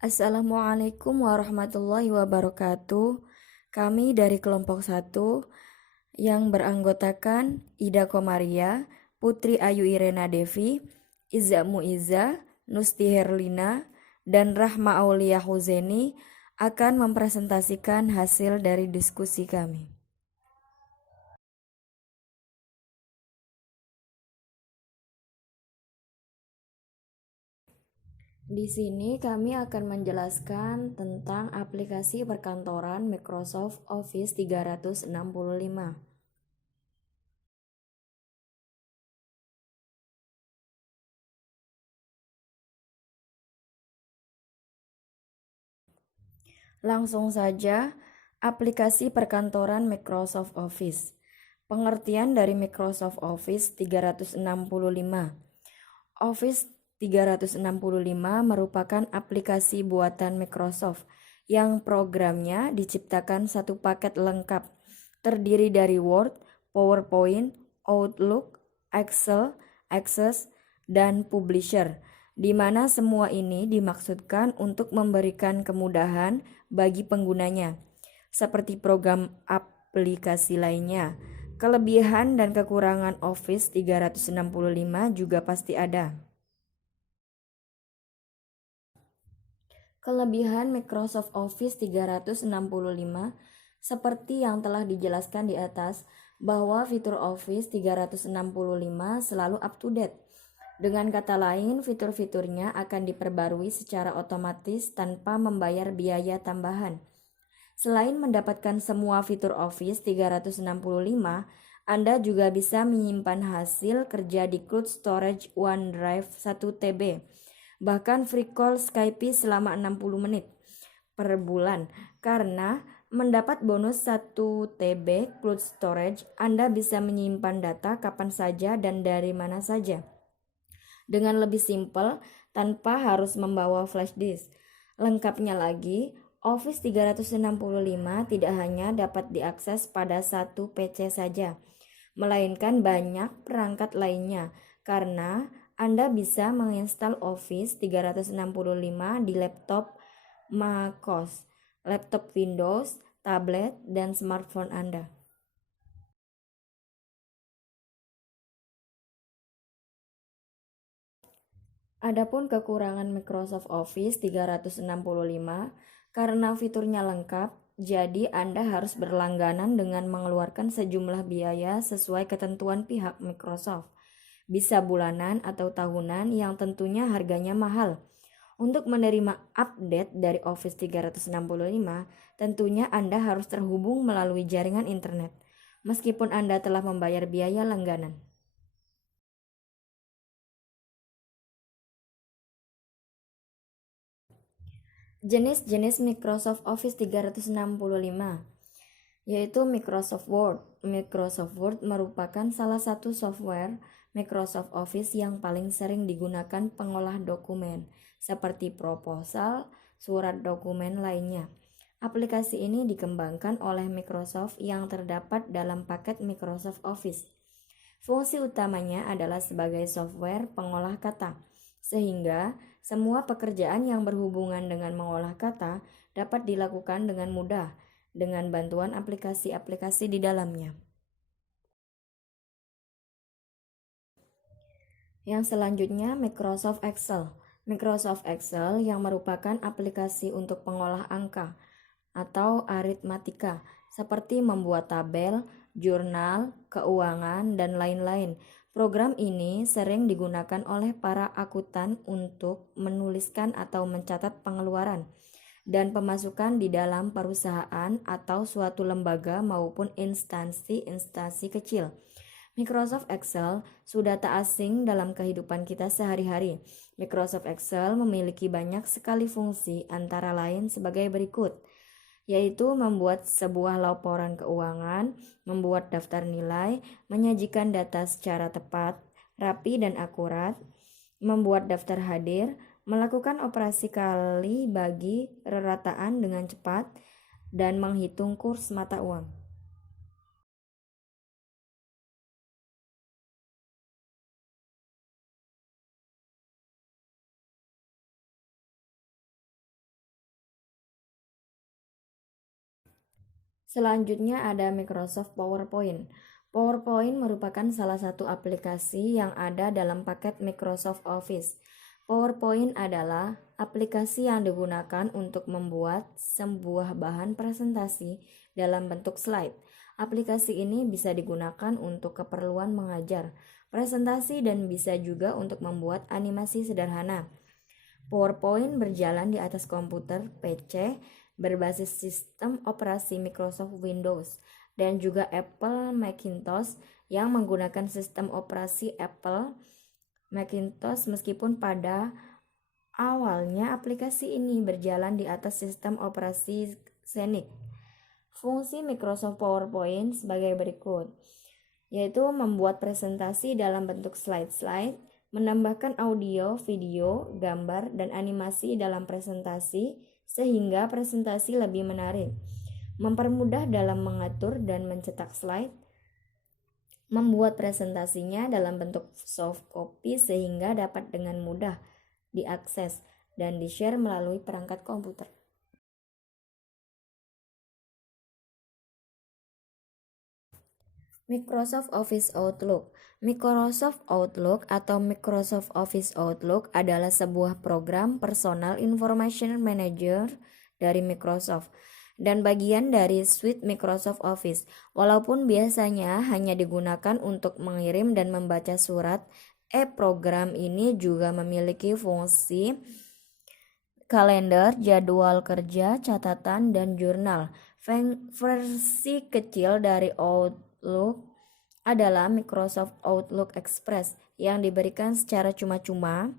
Assalamualaikum warahmatullahi wabarakatuh. Kami dari kelompok 1 yang beranggotakan Ida Komaria, Putri Ayu Irena Devi, Iza Muiza, Nusti Herlina, dan Rahma Aulia Huzeni akan mempresentasikan hasil dari diskusi kami. Di sini kami akan menjelaskan tentang aplikasi perkantoran Microsoft Office 365. Langsung saja, aplikasi perkantoran Microsoft Office. Pengertian dari Microsoft Office 365. Office 365 merupakan aplikasi buatan Microsoft yang programnya diciptakan satu paket lengkap, terdiri dari Word, PowerPoint, Outlook, Excel, Access, dan Publisher, di mana semua ini dimaksudkan untuk memberikan kemudahan bagi penggunanya, seperti program aplikasi lainnya. Kelebihan dan kekurangan Office 365 juga pasti ada. Kelebihan Microsoft Office 365 seperti yang telah dijelaskan di atas, bahwa fitur Office 365 selalu up to date. Dengan kata lain, fitur-fiturnya akan diperbarui secara otomatis tanpa membayar biaya tambahan. Selain mendapatkan semua fitur Office 365, Anda juga bisa menyimpan hasil kerja di cloud storage OneDrive 1 TB. Bahkan free call Skype selama 60 menit per bulan. Karena mendapat bonus 1 TB cloud storage, Anda bisa menyimpan data kapan saja dan dari mana saja dengan lebih simpel tanpa harus membawa flash disk. Lengkapnya lagi, Office 365 tidak hanya dapat diakses pada satu PC saja, melainkan banyak perangkat lainnya, karena Anda bisa menginstal Office 365 di laptop macOS, laptop Windows, tablet, dan smartphone Anda. Adapun kekurangan Microsoft Office 365, karena fiturnya lengkap, jadi Anda harus berlangganan dengan mengeluarkan sejumlah biaya sesuai ketentuan pihak Microsoft. Bisa bulanan atau tahunan yang tentunya harganya mahal. Untuk menerima update dari Office 365, tentunya Anda harus terhubung melalui jaringan internet, meskipun Anda telah membayar biaya langganan. Jenis-jenis Microsoft Office 365 yaitu Microsoft Word. Microsoft Word merupakan salah satu software Microsoft Office yang paling sering digunakan pengolah dokumen, seperti proposal, surat dokumen lainnya. Aplikasi ini dikembangkan oleh Microsoft yang terdapat dalam paket Microsoft Office. Fungsi utamanya adalah sebagai software pengolah kata, sehingga semua pekerjaan yang berhubungan dengan mengolah kata dapat dilakukan dengan mudah dengan bantuan aplikasi-aplikasi di dalamnya. Yang selanjutnya, Microsoft Excel. Microsoft Excel yang merupakan aplikasi untuk pengolah angka atau aritmatika, seperti membuat tabel, jurnal, keuangan, dan lain-lain. Program ini sering digunakan oleh para akuntan untuk menuliskan atau mencatat pengeluaran dan pemasukan di dalam perusahaan atau suatu lembaga maupun instansi-instansi kecil. Microsoft Excel sudah tak asing dalam kehidupan kita sehari-hari. Microsoft Excel memiliki banyak sekali fungsi, antara lain sebagai berikut, yaitu membuat sebuah laporan keuangan, membuat daftar nilai, menyajikan data secara tepat, rapi dan akurat, membuat daftar hadir, melakukan operasi kali bagi rerataan dengan cepat, dan menghitung kurs mata uang. Selanjutnya ada Microsoft PowerPoint. PowerPoint merupakan salah satu aplikasi yang ada dalam paket Microsoft Office. PowerPoint adalah aplikasi yang digunakan untuk membuat sebuah bahan presentasi dalam bentuk slide. Aplikasi ini bisa digunakan untuk keperluan mengajar, presentasi, dan bisa juga untuk membuat animasi sederhana. PowerPoint berjalan di atas komputer PC berbasis sistem operasi Microsoft Windows dan juga Apple Macintosh yang menggunakan sistem operasi Apple Macintosh, meskipun pada awalnya aplikasi ini berjalan di atas sistem operasi Xenix. Fungsi Microsoft PowerPoint sebagai berikut, yaitu membuat presentasi dalam bentuk slide-slide, menambahkan audio, video, gambar, dan animasi dalam presentasi sehingga presentasi lebih menarik, mempermudah dalam mengatur dan mencetak slide, membuat presentasinya dalam bentuk soft copy sehingga dapat dengan mudah diakses dan di-share melalui perangkat komputer. Microsoft Office Outlook. Microsoft Outlook atau Microsoft Office Outlook adalah sebuah program personal information manager dari Microsoft dan bagian dari suite Microsoft Office. Walaupun biasanya hanya digunakan untuk mengirim dan membaca surat, program ini juga memiliki fungsi kalender, jadwal kerja, catatan, dan jurnal. Versi kecil dari Outlook adalah Microsoft Outlook Express yang diberikan secara cuma-cuma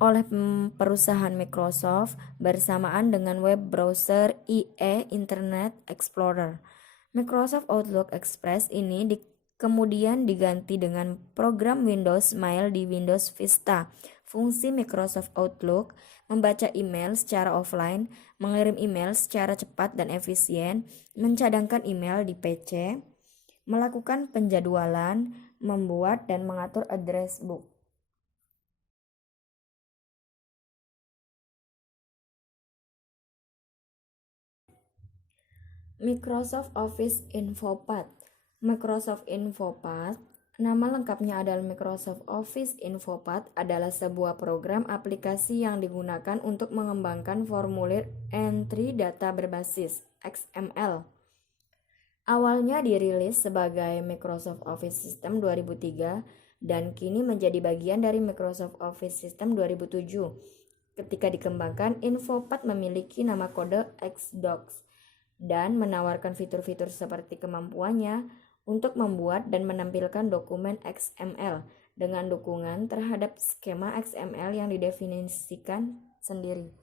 oleh perusahaan Microsoft bersamaan dengan web browser IE Internet Explorer. Microsoft Outlook Express ini kemudian diganti dengan program Windows Mail di Windows Vista. Fungsi Microsoft Outlook membaca email secara offline, mengirim email secara cepat dan efisien, mencadangkan email di PC, melakukan penjadwalan, membuat dan mengatur address book. Microsoft Office InfoPad. Microsoft InfoPad, nama lengkapnya adalah Microsoft Office InfoPad, adalah sebuah program aplikasi yang digunakan untuk mengembangkan formulir entry data berbasis XML. Awalnya dirilis sebagai Microsoft Office System 2003 dan kini menjadi bagian dari Microsoft Office System 2007. Ketika dikembangkan, InfoPad memiliki nama kode Xdocs dan menawarkan fitur-fitur seperti kemampuannya untuk membuat dan menampilkan dokumen XML dengan dukungan terhadap skema XML yang didefinisikan sendiri.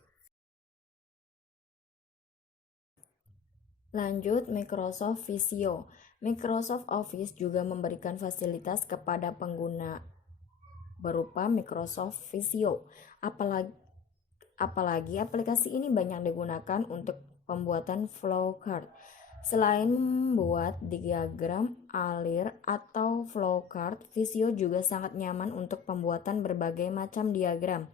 Lanjut, Microsoft Visio. Microsoft Office juga memberikan fasilitas kepada pengguna berupa Microsoft Visio. Apalagi aplikasi ini banyak digunakan untuk pembuatan flowchart. Selain membuat diagram alir atau flowchart, Visio juga sangat nyaman untuk pembuatan berbagai macam diagram,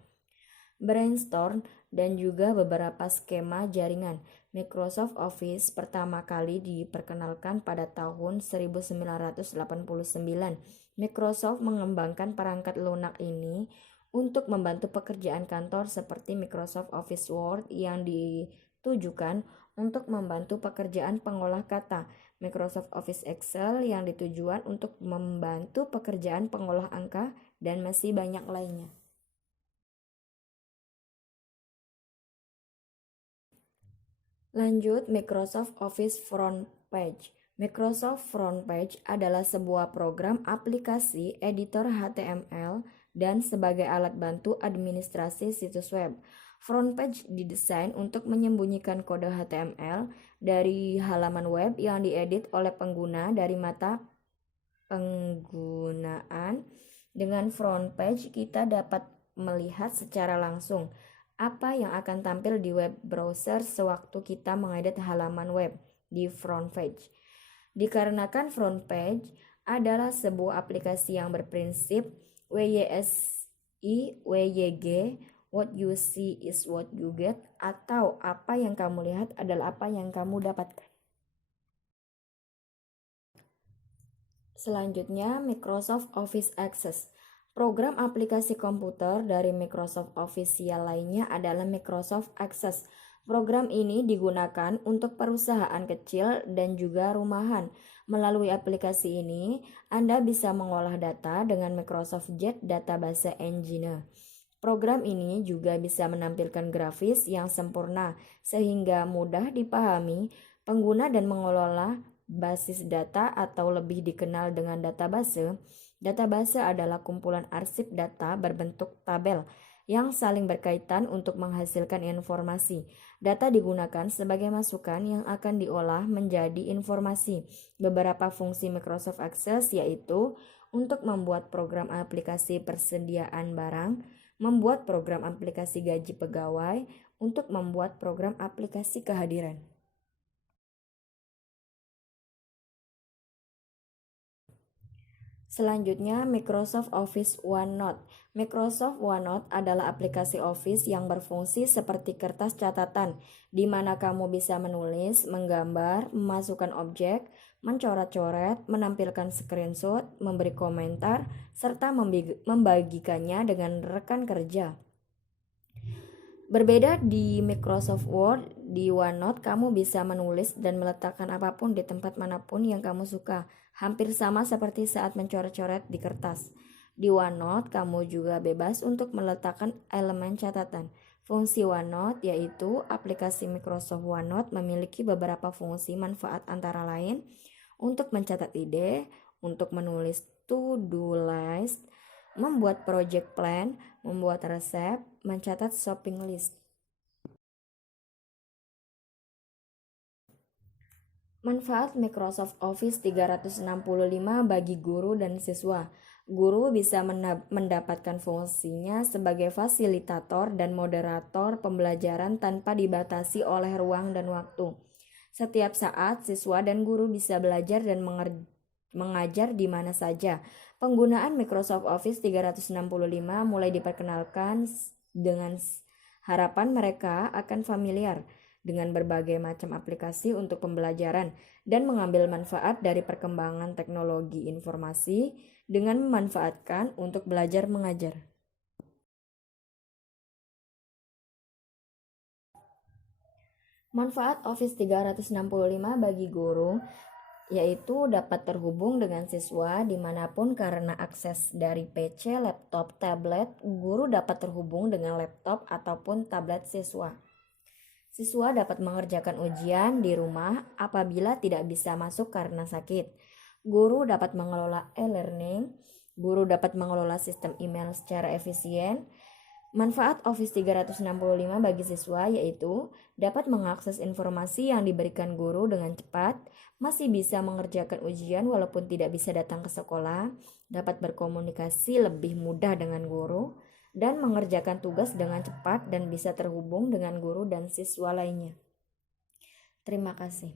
brainstorm, dan juga beberapa skema jaringan. Microsoft Office pertama kali diperkenalkan pada tahun 1989. Microsoft mengembangkan perangkat lunak ini untuk membantu pekerjaan kantor seperti Microsoft Office Word yang ditujukan untuk membantu pekerjaan pengolah kata, Microsoft Office Excel yang ditujuan untuk membantu pekerjaan pengolah angka, dan masih banyak lainnya. Lanjut, Microsoft Office Front Page. Microsoft Front Page adalah sebuah program aplikasi editor HTML dan sebagai alat bantu administrasi situs web. Front Page didesain untuk menyembunyikan kode HTML dari halaman web yang diedit oleh pengguna dari mata penggunaan. Dengan Front Page, kita dapat melihat secara langsung apa yang akan tampil di web browser sewaktu kita mengedit halaman web di Front Page. Dikarenakan Front Page adalah sebuah aplikasi yang berprinsip WYSI, what you see is what you get, atau apa yang kamu lihat adalah apa yang kamu dapatkan. Selanjutnya, Microsoft Office Access. Program aplikasi komputer dari Microsoft Official lainnya adalah Microsoft Access. Program ini digunakan untuk perusahaan kecil dan juga rumahan. Melalui aplikasi ini, Anda bisa mengolah data dengan Microsoft Jet Database Engine. Program ini juga bisa menampilkan grafis yang sempurna sehingga mudah dipahami pengguna dan mengelola basis data atau lebih dikenal dengan database. Database adalah kumpulan arsip data berbentuk tabel yang saling berkaitan untuk menghasilkan informasi. Data digunakan sebagai masukan yang akan diolah menjadi informasi. Beberapa fungsi Microsoft Access yaitu untuk membuat program aplikasi persediaan barang, membuat program aplikasi gaji pegawai, untuk membuat program aplikasi kehadiran. Selanjutnya, Microsoft Office OneNote. Microsoft OneNote adalah aplikasi Office yang berfungsi seperti kertas catatan, di mana kamu bisa menulis, menggambar, memasukkan objek, mencoret-coret, menampilkan screenshot, memberi komentar, serta membagikannya dengan rekan kerja. Berbeda di Microsoft Word, di OneNote kamu bisa menulis dan meletakkan apapun di tempat manapun yang kamu suka, hampir sama seperti saat mencoret-coret di kertas. Di OneNote, kamu juga bebas untuk meletakkan elemen catatan. Fungsi OneNote yaitu aplikasi Microsoft OneNote memiliki beberapa fungsi manfaat antara lain untuk mencatat ide, untuk menulis to-do list, membuat project plan, membuat resep, mencatat shopping list. Manfaat Microsoft Office 365 bagi guru dan siswa. Guru bisa mendapatkan fungsinya sebagai fasilitator dan moderator pembelajaran tanpa dibatasi oleh ruang dan waktu. Setiap saat, siswa dan guru bisa belajar dan mengajar di mana saja. Penggunaan Microsoft Office 365 mulai diperkenalkan dengan harapan mereka akan familiar dengan berbagai macam aplikasi untuk pembelajaran dan mengambil manfaat dari perkembangan teknologi informasi dengan memanfaatkan untuk belajar mengajar. Manfaat Office 365 bagi guru yaitu dapat terhubung dengan siswa dimanapun karena akses dari PC, laptop, tablet. Guru dapat terhubung dengan laptop ataupun tablet siswa. Siswa dapat mengerjakan ujian di rumah apabila tidak bisa masuk karena sakit. Guru dapat mengelola e-learning. Guru dapat mengelola sistem email secara efisien. Manfaat Office 365 bagi siswa yaitu dapat mengakses informasi yang diberikan guru dengan cepat, masih bisa mengerjakan ujian walaupun tidak bisa datang ke sekolah, dapat berkomunikasi lebih mudah dengan guru, dan mengerjakan tugas dengan cepat dan bisa terhubung dengan guru dan siswa lainnya. Terima kasih.